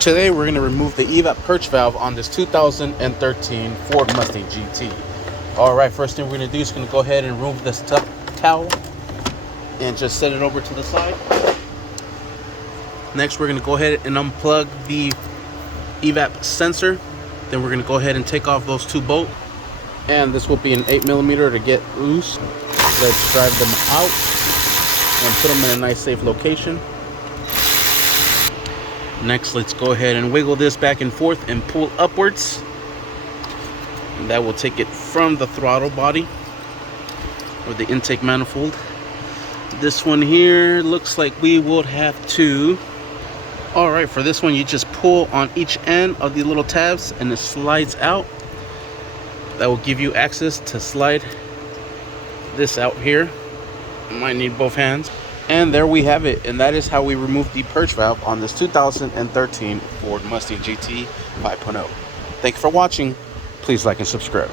Today we're going to remove the Evap Purge valve on this 2013 Ford Mustang GT. Alright, first thing we're going to do is going to go ahead and remove this towel and just set it over to the side. Next we're going to go ahead and unplug the Evap sensor. Then we're going to go ahead and take off those two bolts. And this will be an 8mm to get loose. Let's drive them out and put them in a nice safe location. Next, let's go ahead and wiggle this back and forth and pull upwards. And that will take it from the throttle body or the intake manifold. This one here looks like we will have to. Alright, for this one you just pull on each end of the little tabs and it slides out. That will give you access to slide this out here. You might need both hands. And there we have it, and that is how we remove the purge valve on this 2013 Ford Mustang GT 5.0. Thank you for watching. Please like and subscribe.